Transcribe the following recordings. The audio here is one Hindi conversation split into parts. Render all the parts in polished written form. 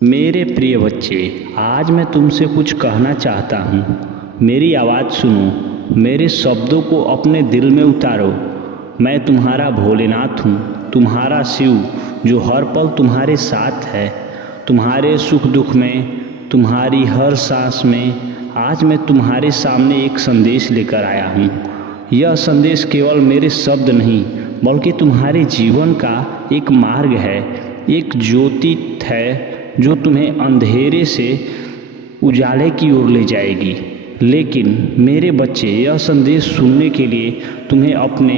मेरे प्रिय बच्चे, आज मैं तुमसे कुछ कहना चाहता हूँ। मेरी आवाज़ सुनो, मेरे शब्दों को अपने दिल में उतारो। मैं तुम्हारा भोलेनाथ हूँ, तुम्हारा शिव, जो हर पल तुम्हारे साथ है, तुम्हारे सुख दुख में, तुम्हारी हर सांस में। आज मैं तुम्हारे सामने एक संदेश लेकर आया हूँ। यह संदेश केवल मेरे शब्द नहीं, बल्कि तुम्हारे जीवन का एक मार्ग है, एक ज्योति है जो तुम्हें अंधेरे से उजाले की ओर ले जाएगी। लेकिन मेरे बच्चे, यह संदेश सुनने के लिए तुम्हें अपने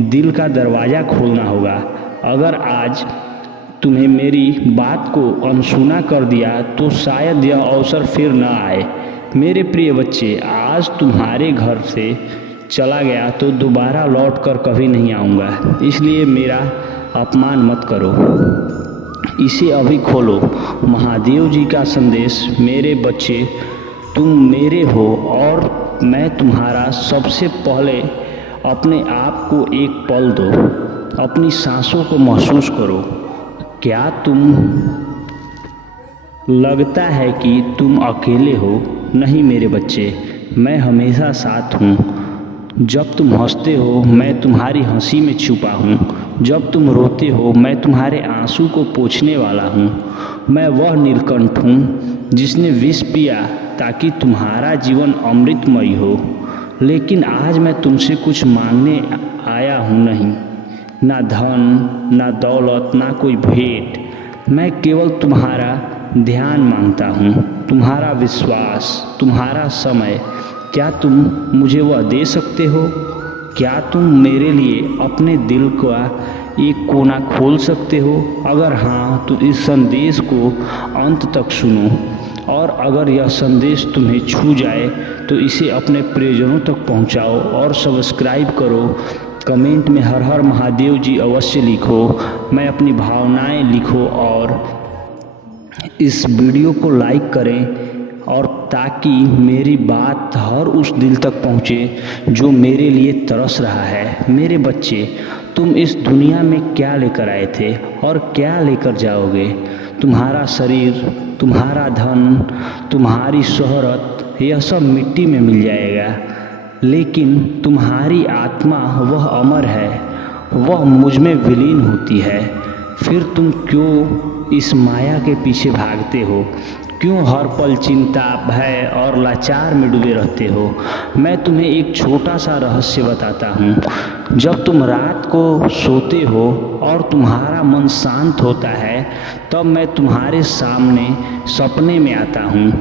दिल का दरवाज़ा खोलना होगा। अगर आज तुम्हें मेरी बात को अनसुना कर दिया तो शायद यह अवसर फिर न आए। मेरे प्रिय बच्चे, आज तुम्हारे घर से चला गया तो दोबारा लौट कर कभी नहीं आऊँगा, इसलिए मेरा अपमान मत करो। इसे अभी खोलो। महादेव जी का संदेश। मेरे बच्चे, तुम मेरे हो और मैं तुम्हारा। सबसे पहले अपने आप को एक पल दो, अपनी सांसों को महसूस करो। क्या तुम लगता है कि तुम अकेले हो? नहीं मेरे बच्चे, मैं हमेशा साथ हूँ। जब तुम हंसते हो, मैं तुम्हारी हंसी में छुपा हूँ। जब तुम रोते हो, मैं तुम्हारे आंसू को पोंछने वाला हूँ। मैं वह नीलकंठ हूँ जिसने विष पिया ताकि तुम्हारा जीवन अमृतमय हो। लेकिन आज मैं तुमसे कुछ मांगने आया हूँ नहीं, ना धन, ना दौलत, ना कोई भेंट। मैं केवल तुम्हारा ध्यान मांगता हूँ, तुम्हारा विश्वास, तुम्हारा समय। क्या तुम मुझे वह दे सकते हो? क्या तुम मेरे लिए अपने दिल का एक कोना खोल सकते हो? अगर हाँ, तो इस संदेश को अंत तक सुनो, और अगर यह संदेश तुम्हें छू जाए तो इसे अपने प्रियजनों तक पहुंचाओ और सब्सक्राइब करो। कमेंट में हर हर महादेव जी अवश्य लिखो, मैं अपनी भावनाएं लिखो, और इस वीडियो को लाइक करें, और ताकि मेरी बात हर उस दिल तक पहुँचे जो मेरे लिए तरस रहा है। मेरे बच्चे, तुम इस दुनिया में क्या लेकर आए थे और क्या लेकर जाओगे? तुम्हारा शरीर, तुम्हारा धन, तुम्हारी शोहरत, यह सब मिट्टी में मिल जाएगा। लेकिन तुम्हारी आत्मा, वह अमर है, वह मुझ में विलीन होती है। फिर तुम क्यों इस माया के पीछे भागते हो? क्यों हर पल चिंता, भय और लाचार में डूबे रहते हो? मैं तुम्हें एक छोटा सा रहस्य बताता हूँ। जब तुम रात को सोते हो और तुम्हारा मन शांत होता है, तब मैं तुम्हारे सामने सपने में आता हूँ।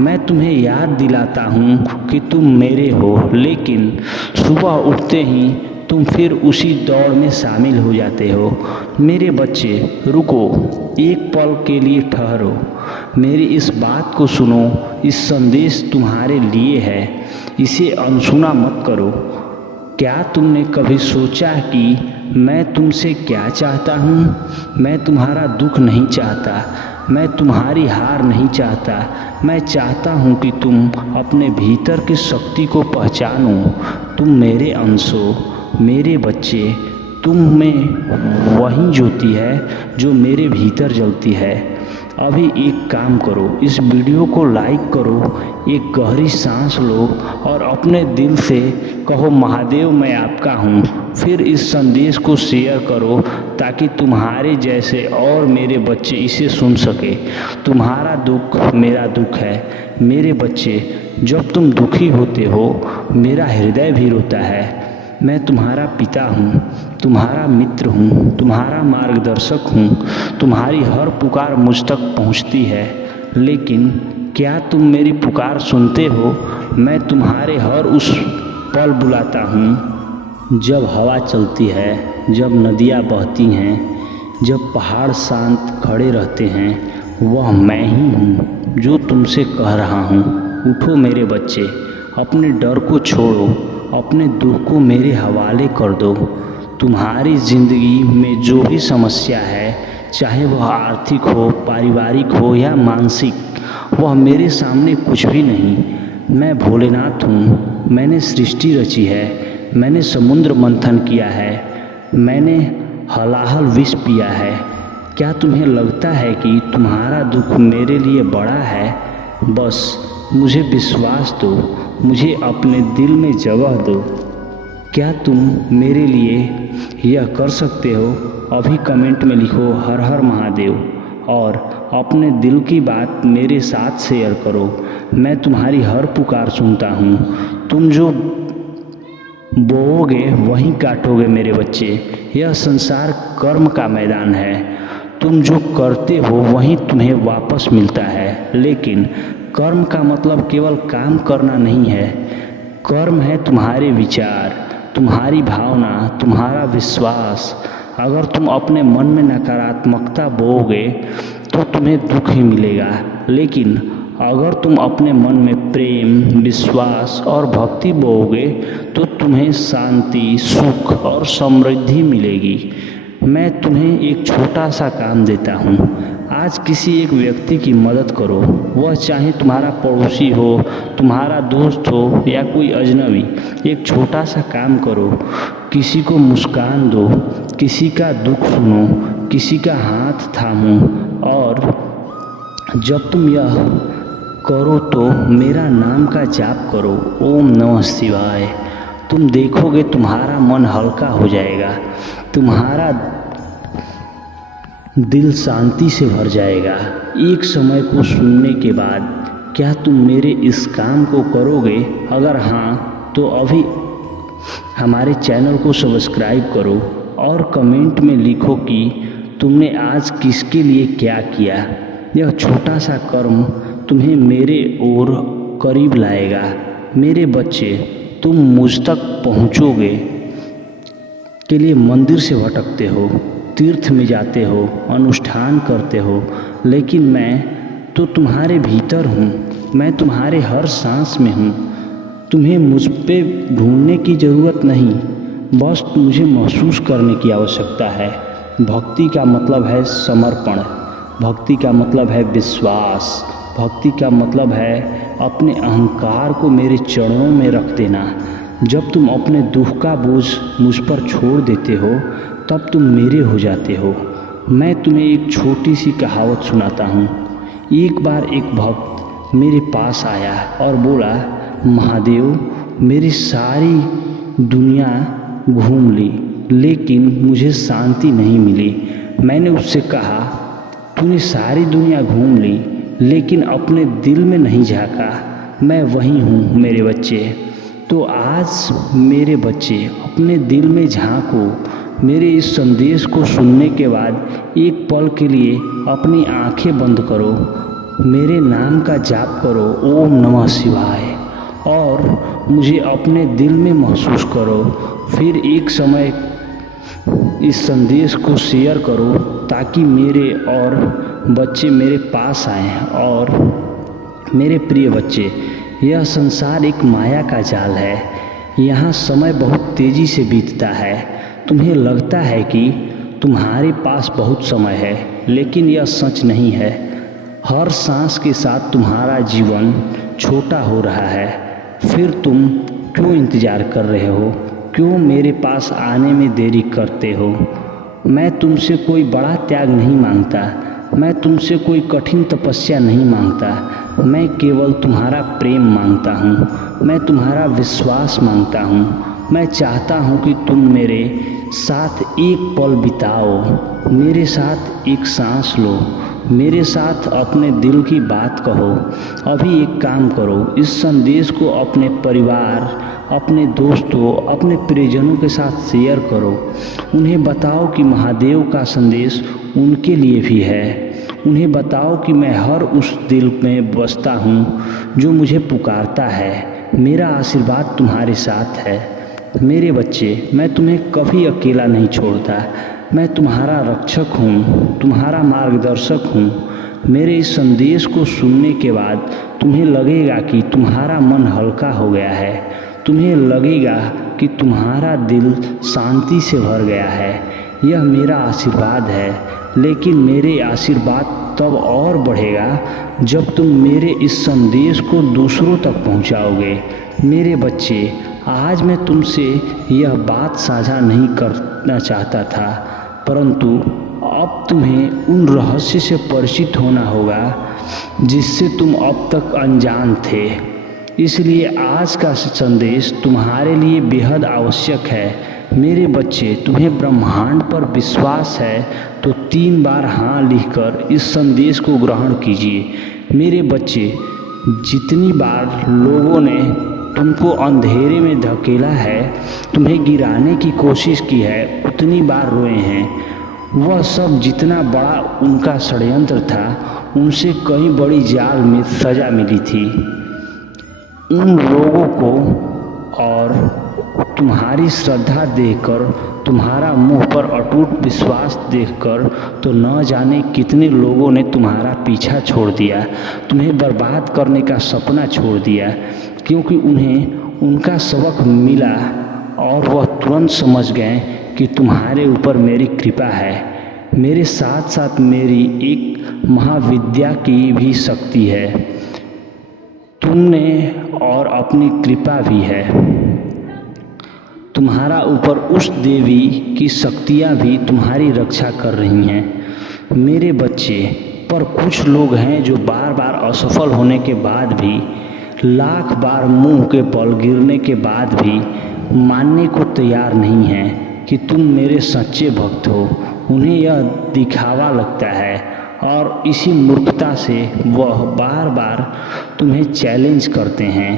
मैं तुम्हें याद दिलाता हूँ कि तुम मेरे हो, लेकिन सुबह उठते ही तुम फिर उसी दौड़ में शामिल हो जाते हो। मेरे बच्चे, रुको, एक पल के लिए ठहरो, मेरी इस बात को सुनो। इस संदेश तुम्हारे लिए है, इसे अनसुना मत करो। क्या तुमने कभी सोचा कि मैं तुमसे क्या चाहता हूँ? मैं तुम्हारा दुख नहीं चाहता, मैं तुम्हारी हार नहीं चाहता। मैं चाहता हूँ कि तुम अपने भीतर की शक्ति को पहचानो। तुम मेरे अंश हो। मेरे बच्चे, तुम में वही ज्योति है जो मेरे भीतर जलती है। अभी एक काम करो, इस वीडियो को लाइक करो, एक गहरी सांस लो और अपने दिल से कहो, महादेव मैं आपका हूँ। फिर इस संदेश को शेयर करो ताकि तुम्हारे जैसे और मेरे बच्चे इसे सुन सके। तुम्हारा दुख मेरा दुख है। मेरे बच्चे, जब तुम दुखी होते हो, मेरा हृदय भी रोता है। मैं तुम्हारा पिता हूँ, तुम्हारा मित्र हूँ, तुम्हारा मार्गदर्शक हूँ। तुम्हारी हर पुकार मुझ तक पहुँचती है, लेकिन क्या तुम मेरी पुकार सुनते हो? मैं तुम्हारे हर उस पल बुलाता हूँ जब हवा चलती है, जब नदियाँ बहती हैं, जब पहाड़ शांत खड़े रहते हैं। वह मैं ही हूँ जो तुमसे कह रहा हूँ। उठो मेरे बच्चे, अपने डर को छोड़ो, अपने दुख को मेरे हवाले कर दो। तुम्हारी ज़िंदगी में जो भी समस्या है, चाहे वह आर्थिक हो, पारिवारिक हो या मानसिक, वह मेरे सामने कुछ भी नहीं। मैं भोलेनाथ हूँ। मैंने सृष्टि रची है, मैंने समुद्र मंथन किया है, मैंने हलाहल विष पिया है। क्या तुम्हें लगता है कि तुम्हारा दुख मेरे लिए बड़ा है? बस मुझे विश्वास दो, मुझे अपने दिल में जगह दो। क्या तुम मेरे लिए यह कर सकते हो? अभी कमेंट में लिखो हर हर महादेव और अपने दिल की बात मेरे साथ शेयर करो। मैं तुम्हारी हर पुकार सुनता हूँ। तुम जो बोओगे वहीं काटोगे मेरे बच्चे। यह संसार कर्म का मैदान है। तुम जो करते हो वहीं तुम्हें वापस मिलता है। लेकिन कर्म का मतलब केवल काम करना नहीं है। कर्म है तुम्हारे विचार, तुम्हारी भावना, तुम्हारा विश्वास। अगर तुम अपने मन में नकारात्मकता बोओगे तो तुम्हें दुख ही मिलेगा। लेकिन अगर तुम अपने मन में प्रेम, विश्वास और भक्ति बोओगे तो तुम्हें शांति, सुख और समृद्धि मिलेगी। मैं तुम्हें एक छोटा सा काम देता हूँ। आज किसी एक व्यक्ति की मदद करो, वह चाहे तुम्हारा पड़ोसी हो, तुम्हारा दोस्त हो या कोई अजनबी। एक छोटा सा काम करो, किसी को मुस्कान दो, किसी का दुख सुनो, किसी का हाथ थामो। और जब तुम यह करो तो मेरा नाम का जाप करो, ओम नमः शिवाय। तुम देखोगे तुम्हारा मन हल्का हो जाएगा, तुम्हारा दिल शांति से भर जाएगा। एक समय को सुनने के बाद क्या तुम मेरे इस काम को करोगे? अगर हाँ तो अभी हमारे चैनल को सब्सक्राइब करो और कमेंट में लिखो कि तुमने आज किसके लिए क्या किया। यह छोटा सा कर्म तुम्हें मेरे ओर करीब लाएगा। मेरे बच्चे, तुम मुझ तक पहुँचोगे के लिए मंदिर से भटकते हो, तीर्थ में जाते हो, अनुष्ठान करते हो, लेकिन मैं तो तुम्हारे भीतर हूँ। मैं तुम्हारे हर सांस में हूँ। तुम्हें मुझ पे ढूंढने की ज़रूरत नहीं, बस मुझे महसूस करने की आवश्यकता है। भक्ति का मतलब है समर्पण, भक्ति का मतलब है विश्वास, भक्ति का मतलब है अपने अहंकार को मेरे चरणों में रख देना। जब तुम अपने दुख का बोझ मुझ पर छोड़ देते हो तब तुम मेरे हो जाते हो। मैं तुम्हें एक छोटी सी कहावत सुनाता हूँ। एक बार एक भक्त मेरे पास आया और बोला, महादेव, मेरी सारी दुनिया घूम ली लेकिन मुझे शांति नहीं मिली। मैंने उससे कहा, तूने सारी दुनिया घूम ली लेकिन अपने दिल में नहीं झांका। मैं वही हूँ मेरे बच्चे। तो आज मेरे बच्चे अपने दिल में झांको। मेरे इस संदेश को सुनने के बाद एक पल के लिए अपनी आंखें बंद करो, मेरे नाम का जाप करो, ओम नमः शिवाय, और मुझे अपने दिल में महसूस करो। फिर एक समय इस संदेश को शेयर करो ताकि मेरे और बच्चे मेरे पास आएं। और मेरे प्रिय बच्चे, यह संसार एक माया का जाल है। यहाँ समय बहुत तेज़ी से बीतता है। तुम्हें लगता है कि तुम्हारे पास बहुत समय है, लेकिन यह सच नहीं है। हर सांस के साथ तुम्हारा जीवन छोटा हो रहा है। फिर तुम क्यों इंतज़ार कर रहे हो? क्यों मेरे पास आने में देरी करते हो? मैं तुमसे कोई बड़ा त्याग नहीं मांगता, मैं तुमसे कोई कठिन तपस्या नहीं मांगता। मैं केवल तुम्हारा प्रेम मांगता हूँ, मैं तुम्हारा विश्वास मांगता हूँ। मैं चाहता हूँ कि तुम मेरे साथ एक पल बिताओ, मेरे साथ एक सांस लो, मेरे साथ अपने दिल की बात कहो। अभी एक काम करो, इस संदेश को अपने परिवार, अपने दोस्तों, अपने प्रियजनों के साथ शेयर करो। उन्हें बताओ कि महादेव का संदेश उनके लिए भी है। उन्हें बताओ कि मैं हर उस दिल में बसता हूँ जो मुझे पुकारता है। मेरा आशीर्वाद तुम्हारे साथ है। मेरे बच्चे, मैं तुम्हें कभी अकेला नहीं छोड़ता। मैं तुम्हारा रक्षक हूँ, तुम्हारा मार्गदर्शक हूँ। मेरे इस संदेश को सुनने के बाद तुम्हें लगेगा कि तुम्हारा मन हल्का हो गया है, तुम्हें लगेगा कि तुम्हारा दिल शांति से भर गया है। यह मेरा आशीर्वाद है, लेकिन मेरे आशीर्वाद तब और बढ़ेगा जब तुम मेरे इस संदेश को दूसरों तक पहुंचाओगे। मेरे बच्चे, आज मैं तुमसे यह बात साझा नहीं करना चाहता था, परंतु अब तुम्हें उन रहस्य से परिचित होना होगा जिससे तुम अब तक अनजान थे। इसलिए आज का संदेश तुम्हारे लिए बेहद आवश्यक है। मेरे बच्चे, तुम्हें ब्रह्मांड पर विश्वास है तो 3 बार हाँ लिखकर इस संदेश को ग्रहण कीजिए। मेरे बच्चे, जितनी बार लोगों ने तुमको अंधेरे में धकेला है, तुम्हें गिराने की कोशिश की है, उतनी बार रोए हैं। वह सब जितना बड़ा उनका षड्यंत्र था, उनसे कई बड़ी जाल में सजा मिली थी। उन लोगों को और तुम्हारी श्रद्धा देखकर, तुम्हारा मुँह पर अटूट विश्वास देखकर तो न जाने कितने लोगों ने तुम्हारा पीछा छोड़ दिया, तुम्हें बर्बाद करने का सपना छोड़ दिया, क्योंकि उन्हें उनका सबक मिला और वह तुरंत समझ गए कि तुम्हारे ऊपर मेरी कृपा है। मेरे साथ साथ मेरी एक महाविद्या की भी शक्ति है तुमने और अपनी कृपा भी है। तुम्हारा ऊपर उस देवी की शक्तियाँ भी तुम्हारी रक्षा कर रही हैं। मेरे बच्चे, पर कुछ लोग हैं जो बार बार असफल होने के बाद भी, लाख बार मुंह के बल गिरने के बाद भी मानने को तैयार नहीं हैं कि तुम मेरे सच्चे भक्त हो। उन्हें यह दिखावा लगता है और इसी मूर्खता से वह बार बार तुम्हें चैलेंज करते हैं,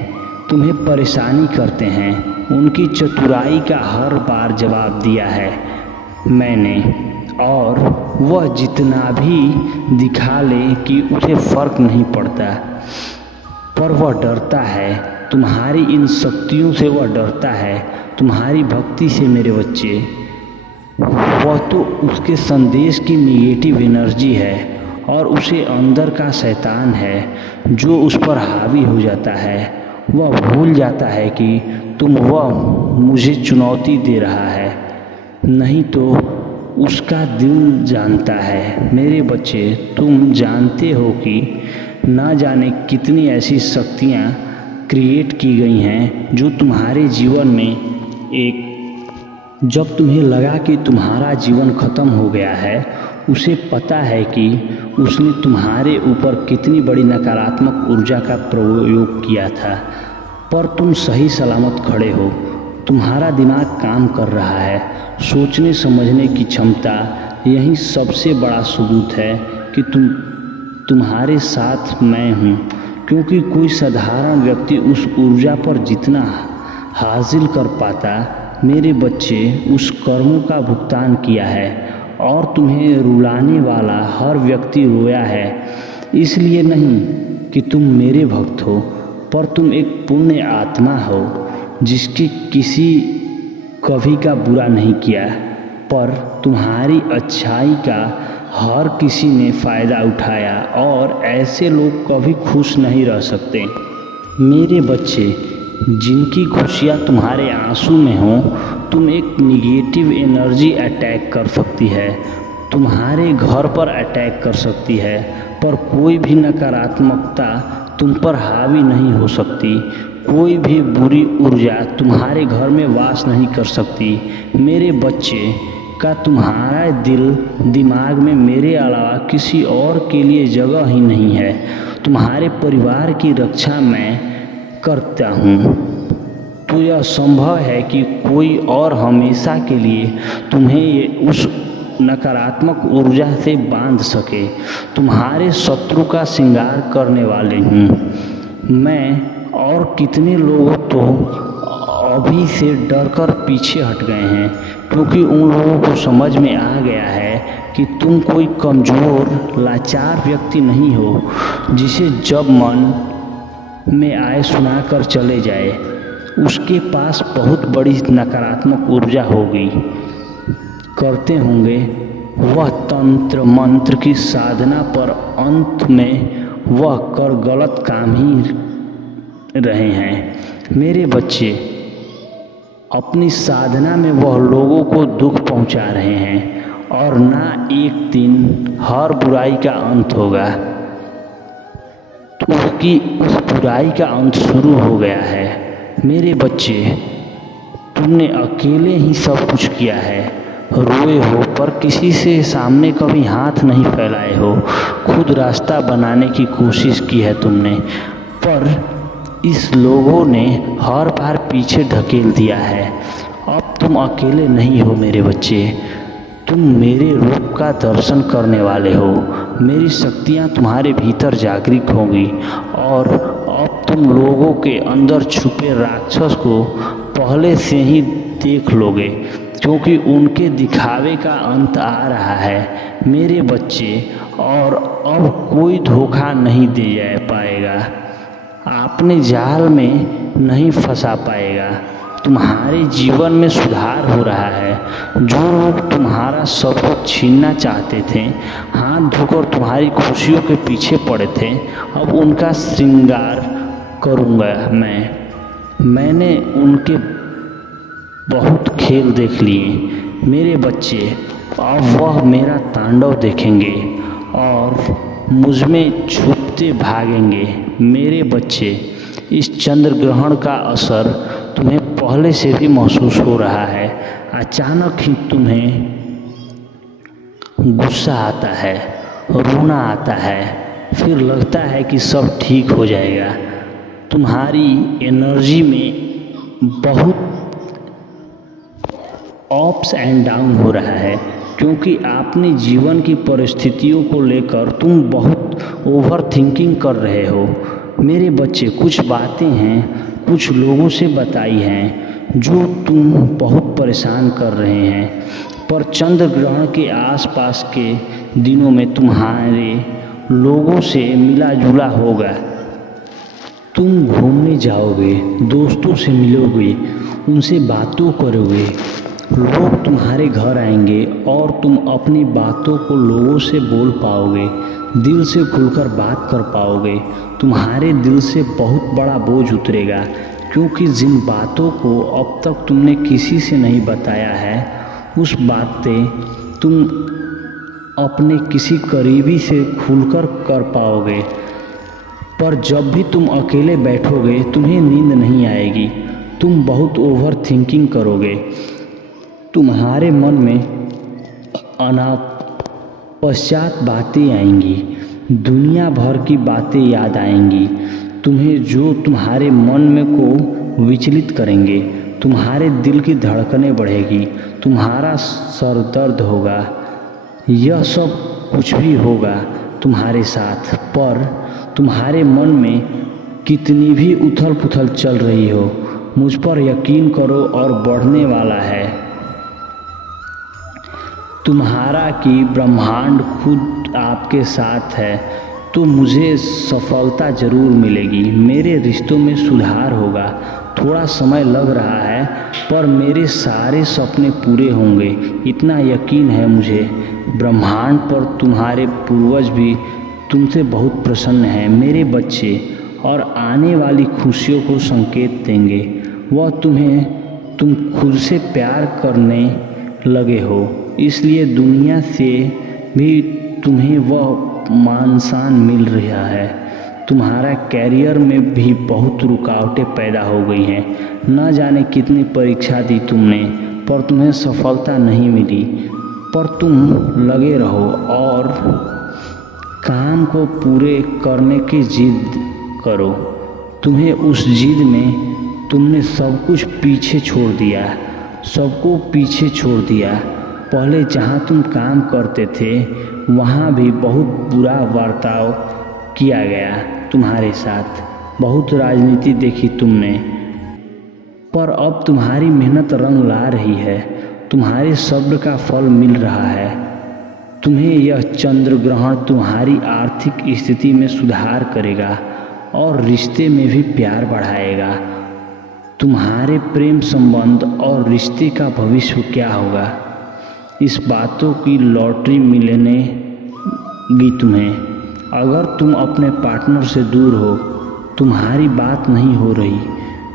तुम्हें परेशानी करते हैं। उनकी चतुराई का हर बार जवाब दिया है मैंने, और वह जितना भी दिखा ले कि उसे फर्क नहीं पड़ता, पर वह डरता है। तुम्हारी इन शक्तियों से वह डरता है, तुम्हारी भक्ति से मेरे बच्चे। वह तो उसके संदेश की निगेटिव एनर्जी है और उसे अंदर का शैतान है जो उस पर हावी हो जाता है। वह भूल जाता है कि वह मुझे चुनौती दे रहा है, नहीं तो उसका दिल जानता है। मेरे बच्चे, तुम जानते हो कि ना जाने कितनी ऐसी शक्तियाँ क्रिएट की गई हैं जो तुम्हारे जीवन में जब तुम्हें लगा कि तुम्हारा जीवन खत्म हो गया है, उसे पता है कि उसने तुम्हारे ऊपर कितनी बड़ी नकारात्मक ऊर्जा का प्रयोग किया था, पर तुम सही सलामत खड़े हो। तुम्हारा दिमाग काम कर रहा है, सोचने समझने की क्षमता। यही सबसे बड़ा सबूत है कि तुम्हारे साथ मैं हूँ, क्योंकि कोई साधारण व्यक्ति उस ऊर्जा पर जितना हासिल कर पाता, मेरे बच्चे, उस कर्मों का भुगतान किया है। और तुम्हें रुलाने वाला हर व्यक्ति रोया है, इसलिए नहीं कि तुम मेरे भक्त हो, पर तुम एक पुण्य आत्मा हो जिसकी किसी कभी का बुरा नहीं किया, पर तुम्हारी अच्छाई का हर किसी ने फ़ायदा उठाया, और ऐसे लोग कभी खुश नहीं रह सकते। मेरे बच्चे, जिनकी खुशियाँ तुम्हारे आंसू में हो, तुम एक निगेटिव एनर्जी अटैक कर सकती है, तुम्हारे घर पर अटैक कर सकती है, पर कोई भी नकारात्मकता तुम पर हावी नहीं हो सकती। कोई भी बुरी ऊर्जा तुम्हारे घर में वास नहीं कर सकती। मेरे बच्चे का तुम्हारा दिल दिमाग में मेरे अलावा किसी और के लिए जगह ही नहीं है। तुम्हारे परिवार की रक्षा मैं करता हूँ, तो यह संभव है कि कोई और हमेशा के लिए तुम्हें उस नकारात्मक ऊर्जा से बांध सके। तुम्हारे शत्रु का श्रृंगार करने वाले हूँ मैं, और कितने लोग तो अभी से डरकर पीछे हट गए हैं, क्योंकि उन लोगों को समझ में आ गया है कि तुम कोई कमज़ोर लाचार व्यक्ति नहीं हो जिसे जब मन में आए सुनाकर चले जाए। उसके पास बहुत बड़ी नकारात्मक ऊर्जा होगी, करते होंगे वह तंत्र मंत्र की साधना, पर अंत में वह कर गलत काम ही रहे हैं। मेरे बच्चे, अपनी साधना में वह लोगों को दुख पहुंचा रहे हैं, और ना एक दिन हर बुराई का अंत होगा। तो उस बुराई का अंत शुरू हो गया है। मेरे बच्चे, तुमने अकेले ही सब कुछ किया है, रोए हो पर किसी से सामने कभी हाथ नहीं फैलाए हो। खुद रास्ता बनाने की कोशिश की है तुमने, पर इस लोगों ने हर बार पीछे ढकेल दिया है। अब तुम अकेले नहीं हो मेरे बच्चे, तुम मेरे रूप का दर्शन करने वाले हो। मेरी शक्तियाँ तुम्हारे भीतर जागृत होंगी और अब तुम लोगों के अंदर छुपे राक्षस को पहले से ही देख लोगे, क्योंकि उनके दिखावे का अंत आ रहा है मेरे बच्चे। और अब कोई धोखा नहीं दे जा पाएगा, आपने जाल में नहीं फंसा पाएगा। तुम्हारे जीवन में सुधार हो रहा है। जो लोग तुम्हारा सब कुछ छीनना चाहते थे, हाथ धोकर तुम्हारी खुशियों के पीछे पड़े थे, अब उनका श्रृंगार करूँगा मैंने उनके बहुत खेल देख लिए मेरे बच्चे। अब वह मेरा तांडव देखेंगे और मुझ में छुपते भागेंगे मेरे बच्चे। इस चंद्र ग्रहण का असर तुम्हें पहले से भी महसूस हो रहा है। अचानक ही तुम्हें गुस्सा आता है, रोना आता है, फिर लगता है कि सब ठीक हो जाएगा। तुम्हारी एनर्जी में बहुत अप्स एंड डाउन हो रहा है, क्योंकि आपने जीवन की परिस्थितियों को लेकर तुम बहुत ओवर थिंकिंग कर रहे हो मेरे बच्चे। कुछ बातें हैं कुछ लोगों से बताई हैं जो तुम बहुत परेशान कर रहे हैं, पर चंद्र ग्रहण के आसपास के दिनों में तुम्हारे लोगों से मिला जुला होगा। तुम घूमने जाओगे, दोस्तों से मिलोगे, उनसे बातों करोगे, लोग तुम्हारे घर आएंगे और तुम अपनी बातों को लोगों से बोल पाओगे, दिल से खुलकर बात कर पाओगे। तुम्हारे दिल से बहुत बड़ा बोझ उतरेगा, क्योंकि जिन बातों को अब तक तुमने किसी से नहीं बताया है, उस बातें तुम अपने किसी करीबी से खुलकर कर पाओगे। पर जब भी तुम अकेले बैठोगे तुम्हें नींद नहीं आएगी, तुम बहुत ओवर थिंकिंग करोगे। तुम्हारे मन में पश्चात बातें आएंगी, दुनिया भर की बातें याद आएंगी तुम्हें, जो तुम्हारे मन में को विचलित करेंगे। तुम्हारे दिल की धड़कनें बढ़ेगी, तुम्हारा सर दर्द होगा। यह सब कुछ भी होगा तुम्हारे साथ, पर तुम्हारे मन में कितनी भी उथल पुथल चल रही हो, मुझ पर यकीन करो और बढ़ने वाला है तुम्हारा कि ब्रह्मांड खुद आपके साथ है, तो मुझे सफलता ज़रूर मिलेगी। मेरे रिश्तों में सुधार होगा, थोड़ा समय लग रहा है पर मेरे सारे सपने पूरे होंगे, इतना यकीन है मुझे। ब्रह्मांड पर तुम्हारे पूर्वज भी तुमसे बहुत प्रसन्न हैं मेरे बच्चे, और आने वाली खुशियों को संकेत देंगे। वह तुम खुद से प्यार करने लगे हो, इसलिए दुनिया से भी तुम्हें वह मान सम्मान मिल रहा है। तुम्हारा कैरियर में भी बहुत रुकावटें पैदा हो गई हैं, न जाने कितनी परीक्षा दी तुमने पर तुम्हें सफलता नहीं मिली। पर तुम लगे रहो और काम को पूरे करने की जिद करो। तुम्हें उस जिद में तुमने सब कुछ पीछे छोड़ दिया, सबको पीछे छोड़ दिया। पहले जहाँ तुम काम करते थे वहाँ भी बहुत बुरा बर्ताव किया गया तुम्हारे साथ, बहुत राजनीति देखी तुमने, पर अब तुम्हारी मेहनत रंग ला रही है, तुम्हारे सब्र का फल मिल रहा है। तुम्हें यह चंद्र ग्रहण तुम्हारी आर्थिक स्थिति में सुधार करेगा और रिश्ते में भी प्यार बढ़ाएगा। तुम्हारे प्रेम संबंध और रिश्ते का भविष्य क्या होगा, इस बातों की लॉटरी मिलेगी तुम्हें। अगर तुम अपने पार्टनर से दूर हो, तुम्हारी बात नहीं हो रही,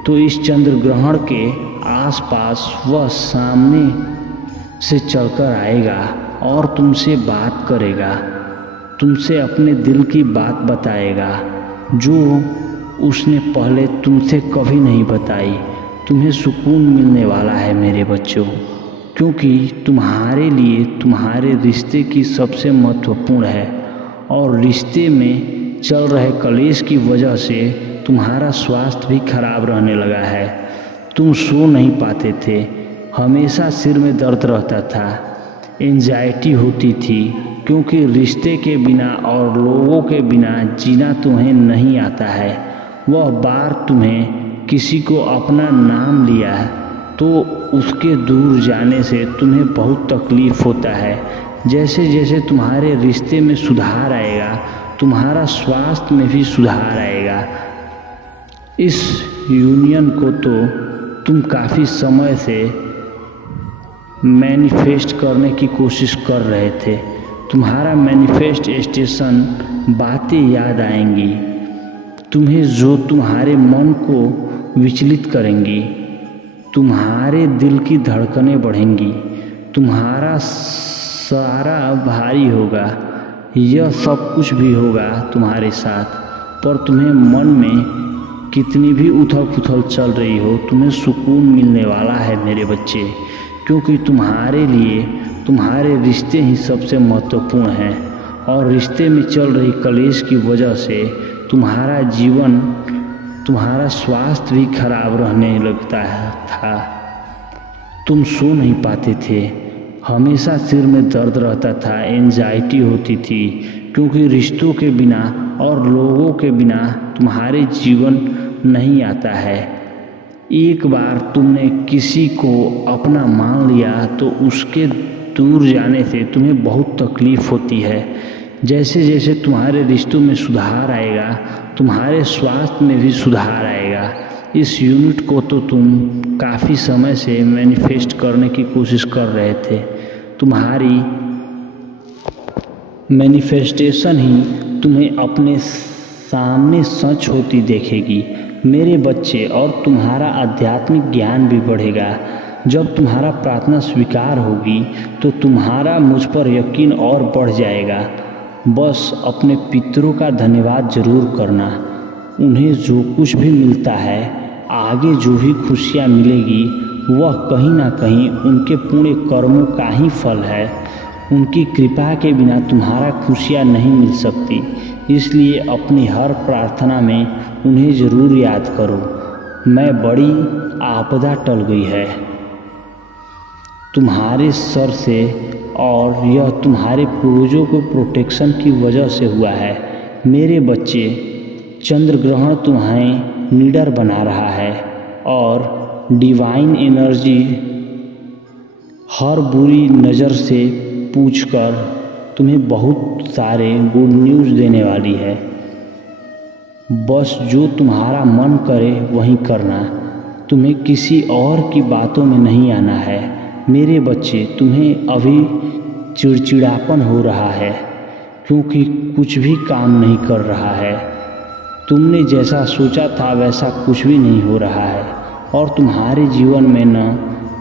तो इस चंद्र ग्रहण के आसपास वह सामने से चलकर आएगा और तुमसे बात करेगा, तुमसे अपने दिल की बात बताएगा जो उसने पहले तुमसे कभी नहीं बताई। तुम्हें सुकून मिलने वाला है मेरे बच्चों। क्योंकि तुम्हारे लिए तुम्हारे रिश्ते की सबसे महत्वपूर्ण है। और रिश्ते में चल रहे कलेश की वजह से तुम्हारा स्वास्थ्य भी खराब रहने लगा है। तुम सो नहीं पाते थे, हमेशा सिर में दर्द रहता था, एंजाइटी होती थी, क्योंकि रिश्ते के बिना और लोगों के बिना जीना तुम्हें नहीं आता है। वह बार तुम्हें किसी को अपना नाम लिया तो उसके दूर जाने से तुम्हें बहुत तकलीफ़ होता है। जैसे जैसे तुम्हारे रिश्ते में सुधार आएगा, तुम्हारा स्वास्थ्य में भी सुधार आएगा। इस यूनियन को तो तुम काफ़ी समय से मैनिफेस्ट करने की कोशिश कर रहे थे। तुम्हारा मैनिफेस्टेशन बातें याद आएंगी तुम्हें, जो तुम्हारे मन को विचलित करेंगी। तुम्हारे दिल की धड़कनें बढ़ेंगी, तुम्हारा सारा भारी होगा। यह सब कुछ भी होगा तुम्हारे साथ, पर तुम्हें मन में कितनी भी उथल पुथल चल रही हो, तुम्हें सुकून मिलने वाला है मेरे बच्चे, क्योंकि तुम्हारे लिए तुम्हारे रिश्ते ही सबसे महत्वपूर्ण हैं। और रिश्ते में चल रही कलेश की वजह से तुम्हारा जीवन, तुम्हारा स्वास्थ्य भी खराब रहने लगता था। तुम सो नहीं पाते थे, हमेशा सिर में दर्द रहता था, एंजाइटी होती थी, क्योंकि रिश्तों के बिना और लोगों के बिना तुम्हारे जीवन नहीं आता है। एक बार तुमने किसी को अपना मान लिया तो उसके दूर जाने से तुम्हें बहुत तकलीफ़ होती है। जैसे जैसे तुम्हारे रिश्तों में सुधार आएगा, तुम्हारे स्वास्थ्य में भी सुधार आएगा। इस यूनिट को तो तुम काफ़ी समय से मैनिफेस्ट करने की कोशिश कर रहे थे। तुम्हारी मैनिफेस्टेशन ही तुम्हें अपने सामने सच होती देखेगी मेरे बच्चे, और तुम्हारा आध्यात्मिक ज्ञान भी बढ़ेगा। जब तुम्हारा प्रार्थना स्वीकार होगी तो तुम्हारा मुझ पर यकीन और बढ़ जाएगा। बस अपने पितरों का धन्यवाद जरूर करना। उन्हें जो कुछ भी मिलता है, आगे जो भी खुशियाँ मिलेगी, वह कहीं ना कहीं उनके पुण्य कर्मों का ही फल है। उनकी कृपा के बिना तुम्हारा खुशियाँ नहीं मिल सकती, इसलिए अपनी हर प्रार्थना में उन्हें ज़रूर याद करो। मैं बड़ी आपदा टल गई है तुम्हारे सर से, और यह तुम्हारे पूर्वजों को प्रोटेक्शन की वजह से हुआ है मेरे बच्चे। चंद्र ग्रहण तुम्हें निडर बना रहा है, और डिवाइन एनर्जी हर बुरी नज़र से पूछकर तुम्हें बहुत सारे गुड न्यूज़ देने वाली है। बस जो तुम्हारा मन करे वही करना, तुम्हें किसी और की बातों में नहीं आना है मेरे बच्चे। तुम्हें अभी चिड़चिड़ापन हो रहा है, क्योंकि कुछ भी काम नहीं कर रहा है। तुमने जैसा सोचा था वैसा कुछ भी नहीं हो रहा है, और तुम्हारे जीवन में न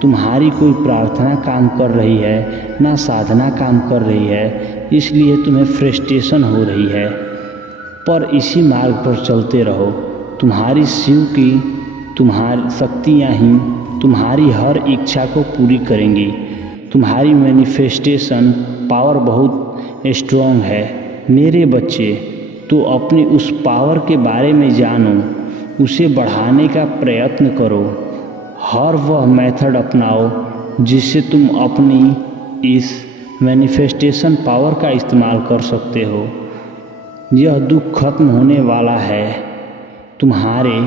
तुम्हारी कोई प्रार्थना काम कर रही है, ना साधना काम कर रही है, इसलिए तुम्हें फ्रस्ट्रेशन हो रही है। पर इसी मार्ग पर चलते रहो। तुम्हारी शिव की तुम्हारी शक्तियाँ ही तुम्हारी हर इच्छा को पूरी करेंगी। तुम्हारी मैनिफेस्टेशन पावर बहुत स्ट्रॉन्ग है मेरे बच्चे। तो अपनी उस पावर के बारे में जानो, उसे बढ़ाने का प्रयत्न करो। हर वह मेथड अपनाओ जिससे तुम अपनी इस मैनिफेस्टेशन पावर का इस्तेमाल कर सकते हो। यह दुख खत्म होने वाला है, तुम्हारे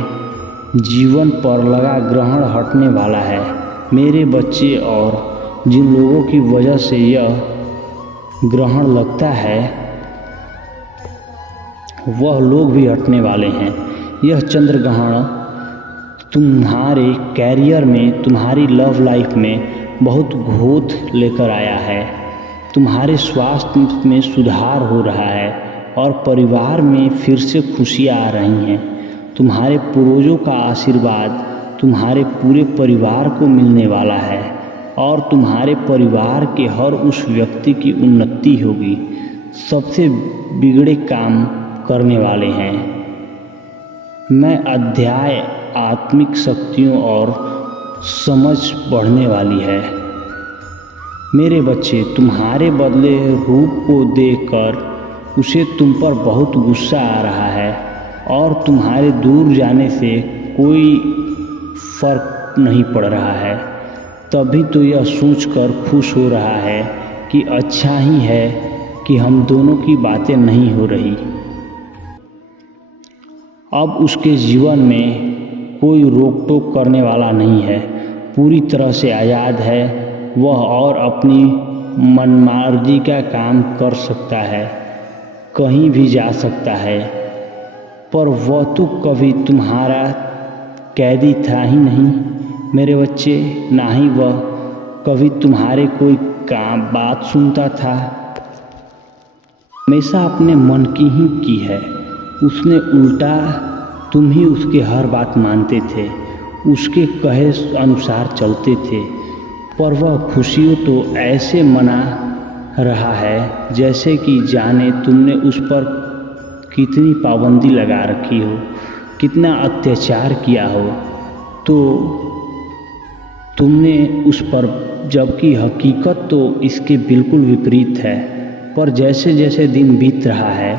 जीवन पर लगा ग्रहण हटने वाला है मेरे बच्चे, और जिन लोगों की वजह से यह ग्रहण लगता है वह लोग भी हटने वाले हैं। यह चंद्र ग्रहण तुम्हारे कैरियर में, तुम्हारी लव लाइफ में बहुत घोत लेकर आया है। तुम्हारे स्वास्थ्य में सुधार हो रहा है, और परिवार में फिर से खुशियाँ आ रही हैं। तुम्हारे पूर्वजों का आशीर्वाद तुम्हारे पूरे परिवार को मिलने वाला है, और तुम्हारे परिवार के हर उस व्यक्ति की उन्नति होगी। सबसे बिगड़े काम करने वाले हैं। मैं अध्याय आत्मिक शक्तियों और समझ बढ़ने वाली है। मेरे बच्चे, तुम्हारे बदले रूप को देखकर उसे तुम पर बहुत गुस्सा आ रहा है और तुम्हारे दूर जाने से कोई फर्क नहीं पड़ रहा है। तभी तो यह सोचकर खुश हो रहा है कि अच्छा ही है कि हम दोनों की बातें नहीं हो रही। अब उसके जीवन में कोई रोक टोक करने वाला नहीं है, पूरी तरह से आज़ाद है वह और अपनी मनमर्जी का काम कर सकता है, कहीं भी जा सकता है। पर वह तो कभी तुम्हारा कैदी था ही नहीं मेरे बच्चे, ना ही वह कभी तुम्हारे कोई काम बात सुनता था। हमेशा अपने मन की ही की है उसने, उल्टा तुम ही उसके हर बात मानते थे, उसके कहे अनुसार चलते थे। पर वह खुशियों तो ऐसे मना रहा है जैसे कि जाने तुमने उस पर कितनी पाबंदी लगा रखी हो, कितना अत्याचार किया हो तो तुमने उस पर, जबकि हकीकत तो इसके बिल्कुल विपरीत है। पर जैसे जैसे दिन बीत रहा है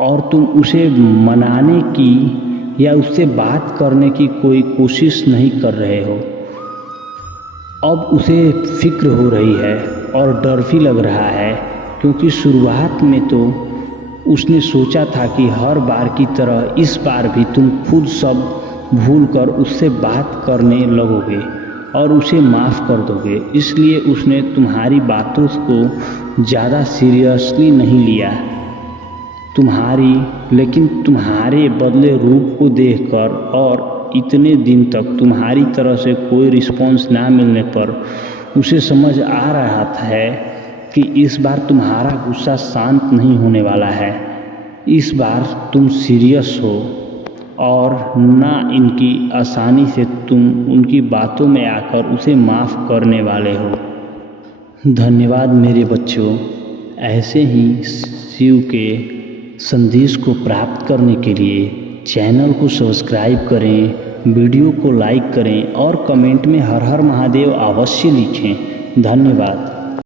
और तुम उसे मनाने की या उससे बात करने की कोई कोशिश नहीं कर रहे हो, अब उसे फिक्र हो रही है और डर भी लग रहा है, क्योंकि शुरुआत में तो उसने सोचा था कि हर बार की तरह इस बार भी तुम खुद सब भूल कर उससे बात करने लगोगे और उसे माफ़ कर दोगे। इसलिए उसने तुम्हारी बातों को ज़्यादा सीरियसली नहीं लिया लेकिन तुम्हारे बदले रूप को देखकर और इतने दिन तक तुम्हारी तरफ से कोई रिस्पॉन्स ना मिलने पर उसे समझ आ रहा था कि इस बार तुम्हारा गुस्सा शांत नहीं होने वाला है। इस बार तुम सीरियस हो और ना इनकी आसानी से तुम उनकी बातों में आकर उसे माफ़ करने वाले हो। धन्यवाद मेरे बच्चों। ऐसे ही शिव के संदेश को प्राप्त करने के लिए चैनल को सब्सक्राइब करें, वीडियो को लाइक करें और कमेंट में हर हर महादेव अवश्य लिखें। धन्यवाद।